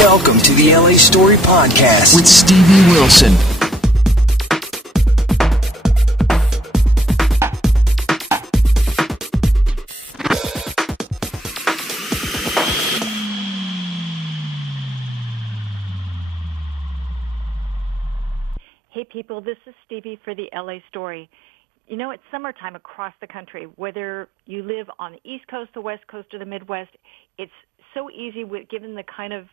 Welcome to the LA Story Podcast with Stevie Wilson. Hey people, this is Stevie for the LA Story. You know, it's summertime across the country. Whether you live on the East Coast, the West Coast, or the Midwest, it's so easy, given the kind of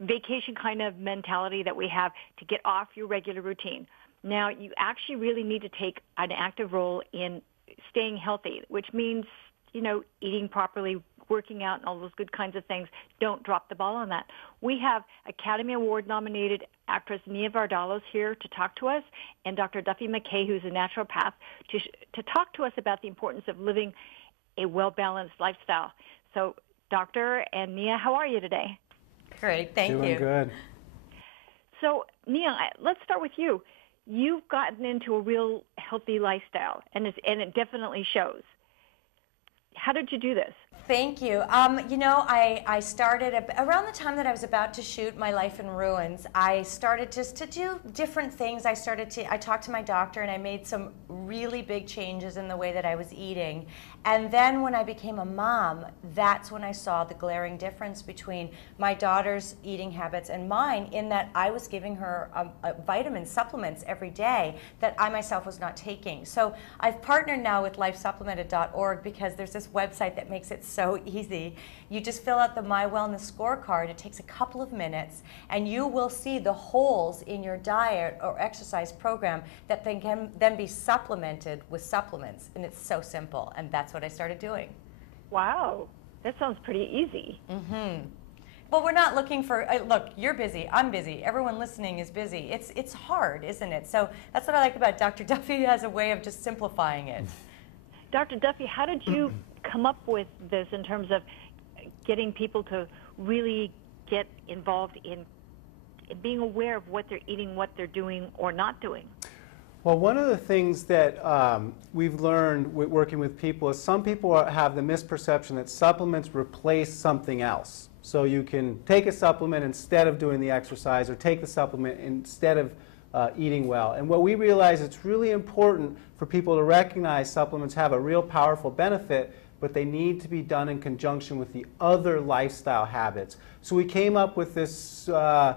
vacation kind of mentality that we have, to get off your regular routine. Now, you actually really need to take an active role in staying healthy, which means, you know, eating properly, working out, and all those good kinds of things. Don't drop the ball on that. We have Academy Award-nominated actress Nia Vardalos here to talk to us, and Dr. Duffy MacKay, who's a naturopath, to talk to us about the importance of living a well-balanced lifestyle. So, Doctor and Nia, how are you today? Great, thank you. Doing good. So, Nia, let's start with you. You've gotten into a real healthy lifestyle, and it definitely shows. How did you do this? Thank you. You know, I started around the time that I was about to shoot My Life in Ruins. I started just to do different things. I talked to my doctor, and I made some really big changes in the way that I was eating. And then when I became a mom, that's when I saw the glaring difference between my daughter's eating habits and mine, in that I was giving her vitamin supplements every day that I myself was not taking. So I've partnered now with lifesupplemented.org because there's this website that makes it so easy. You just fill out the My Wellness scorecard. It takes a couple of minutes, and you will see the holes in your diet or exercise program that can then be supplemented with supplements. And it's so simple, and that's what I started doing. Wow, that sounds pretty easy. Mm-hmm. Well, we're not looking for, look, you're busy, I'm busy, everyone listening is busy. It's hard, isn't it? So that's what I like about Dr. Duffy. He has a way of just simplifying it. Dr. Duffy, how did you come up with this in terms of getting people to really get involved in being aware of what they're eating, what they're doing or not doing? Well, one of the things that we've learned working with people is some people have the misperception that supplements replace something else. So you can take a supplement instead of doing the exercise, or take the supplement instead of eating well. And what we realize, it's really important for people to recognize supplements have a real powerful benefit, but they need to be done in conjunction with the other lifestyle habits. So we came up with this the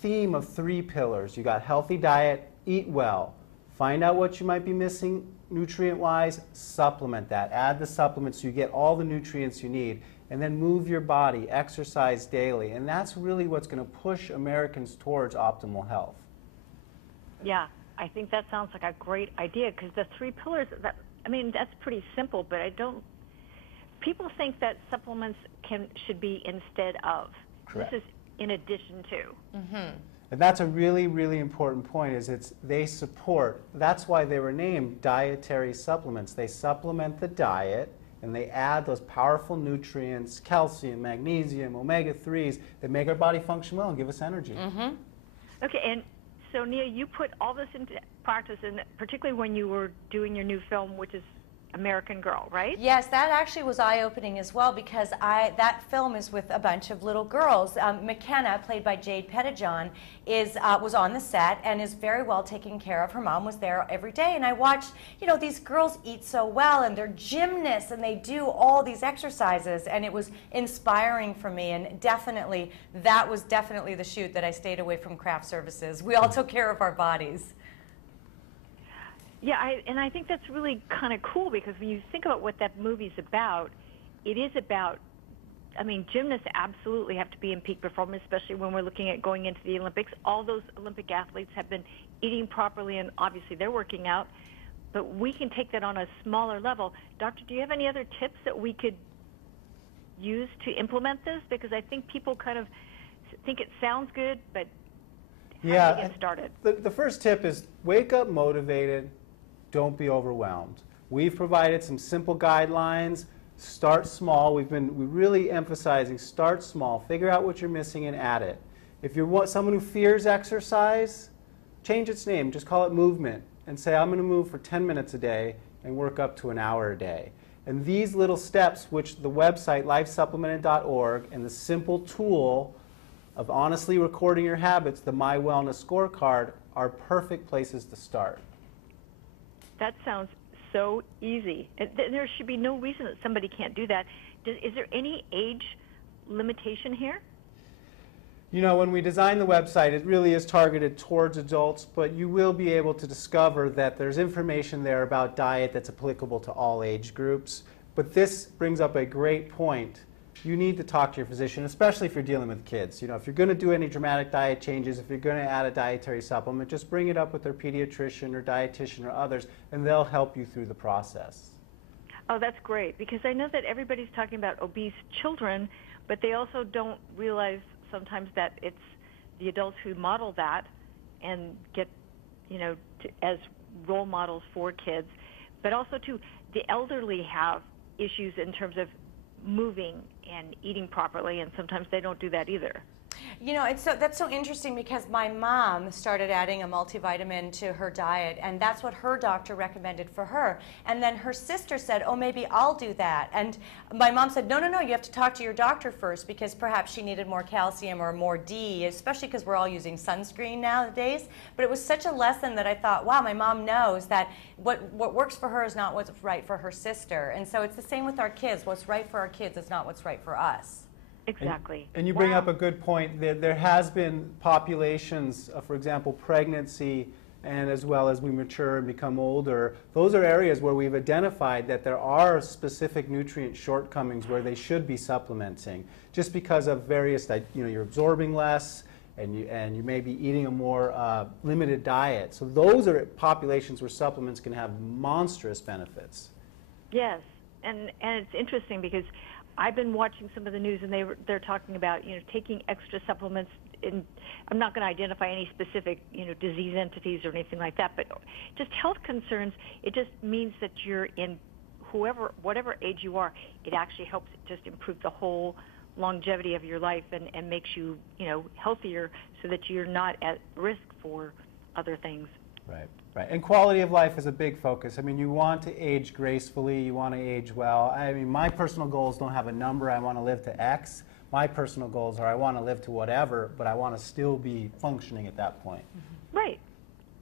theme of 3 pillars. You got healthy diet, eat well, find out what you might be missing nutrient-wise, supplement that. Add the supplements so you get all the nutrients you need, and then move your body, exercise daily. And that's really what's going to push Americans towards optimal health. Yeah, I think that sounds like a great idea, because the 3 pillars, that's pretty simple, but people think that supplements should be instead of. Correct. This is in addition to. Mm-hmm. And that's a really, really important point, is they support, that's why they were named dietary supplements. They supplement the diet, and they add those powerful nutrients, calcium, magnesium, omega-3s, that make our body function well and give us energy. Mm-hmm. Okay, and so Nia, you put all this into practice, and particularly when you were doing your new film, which is American Girl, right? Yes, that actually was eye-opening as well, because that film is with a bunch of little girls. McKenna, played by Jade Pettijohn, was on the set and is very well taken care of. Her mom was there every day, and I watched, these girls eat so well, and they're gymnasts, and they do all these exercises, and it was inspiring for me. And that was definitely the shoot that I stayed away from craft services. We all took care of our bodies. Yeah, I think that's really kind of cool, because when you think about what that movie's about, it is about, gymnasts absolutely have to be in peak performance, especially when we're looking at going into the Olympics. All those Olympic athletes have been eating properly, and obviously they're working out, but we can take that on a smaller level. Doctor, do you have any other tips that we could use to implement this? Because I think people kind of think it sounds good, but how do you get started? The first tip is wake up motivated. Don't be overwhelmed. We've provided some simple guidelines. Start small. We're really emphasizing start small. Figure out what you're missing and add it. If you're someone who fears exercise, change its name. Just call it movement and say, I'm going to move for 10 minutes a day and work up to an hour a day. And these little steps, which the website lifesupplemented.org and the simple tool of honestly recording your habits, the My Wellness Scorecard, are perfect places to start. That sounds so easy. There should be no reason that somebody can't do that. Is there any age limitation here? You know, when we designed the website, it really is targeted towards adults, but you will be able to discover that there's information there about diet that's applicable to all age groups. But this brings up a great point. You need to talk to your physician, especially if you're dealing with kids. You know, if you're going to do any dramatic diet changes, if you're going to add a dietary supplement, just bring it up with their pediatrician or dietitian or others, and they'll help you through the process. Oh, that's great, because I know that everybody's talking about obese children, but they also don't realize sometimes that it's the adults who model that and get, you know, as role models for kids. But also, too, the elderly have issues in terms of moving and eating properly, and sometimes they don't do that either. You know, that's so interesting because my mom started adding a multivitamin to her diet, and that's what her doctor recommended for her. And then her sister said, oh, maybe I'll do that. And my mom said, no, you have to talk to your doctor first, because perhaps she needed more calcium or more D, especially because we're all using sunscreen nowadays. But it was such a lesson that I thought, wow, my mom knows that what works for her is not what's right for her sister. And so it's the same with our kids. What's right for our kids is not what's right for us. Exactly. And you bring up a good point. There has been populations, for example, pregnancy, and as well as we mature and become older. Those are areas where we've identified that there are specific nutrient shortcomings where they should be supplementing, just because of various, you know, you're absorbing less, and you may be eating a more limited diet. So those are populations where supplements can have monstrous benefits. Yes, and it's interesting because I've been watching some of the news, and they're talking about, you know, taking extra supplements. I'm not going to identify any specific, you know, disease entities or anything like that, but just health concerns. It just means that you're in whatever age you are. It actually helps just improve the whole longevity of your life and makes you, you know, healthier, so that you're not at risk for other things. Right. And quality of life is a big focus. I mean, you want to age gracefully, you want to age well. I mean, my personal goals don't have a number. I want to live to X. My personal goals are I want to live to whatever, but I want to still be functioning at that point. Mm-hmm. Right.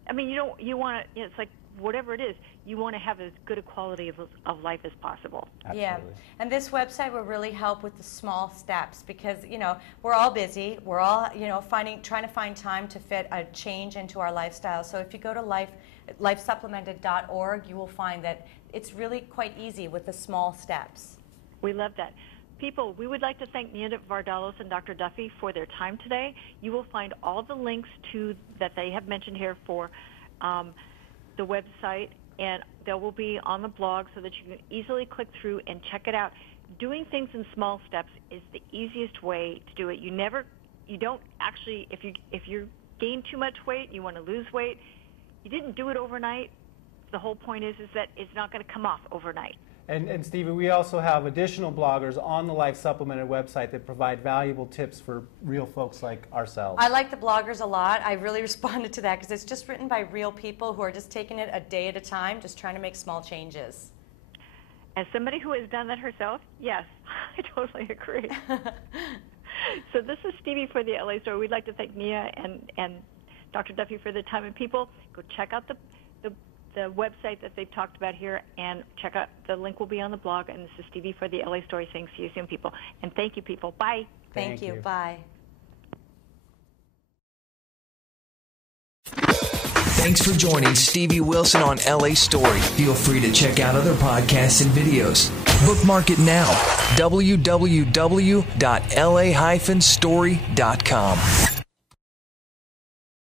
I mean, you want to, you know, it's like whatever it is, you want to have as good a quality of life as possible. Absolutely. Yeah, and this website will really help with the small steps, because, you know, we're all busy. We're all, you know, trying to find time to fit a change into our lifestyle. So if you go to lifesupplemented.org, you will find that it's really quite easy with the small steps. We love that. People, we would like to thank Nia Vardalos and Dr. Duffy for their time today. You will find all the links that they have mentioned here for the website, and they will be on the blog so that you can easily click through and check it out. Doing things in small steps is the easiest way to do it. You don't actually, if you gain too much weight, you want to lose weight, you didn't do it overnight. The whole point is that it's not going to come off overnight. And Stevie, we also have additional bloggers on the Life Supplemented website that provide valuable tips for real folks like ourselves. I like the bloggers a lot. I really responded to that because it's just written by real people who are just taking it a day at a time, just trying to make small changes. As somebody who has done that herself, yes, I totally agree. So this is Stevie for the LA Story. We'd like to thank Nia and Dr. Duffy for the time. And people, go check out the website that they've talked about here, and check out, the link will be on the blog. And this is Stevie for the LA Story saying see you soon, people. And thank you, people. Bye. Thank you. Bye. Thanks for joining Stevie Wilson on LA Story. Feel free to check out other podcasts and videos. Bookmark it now. www.la-story.com.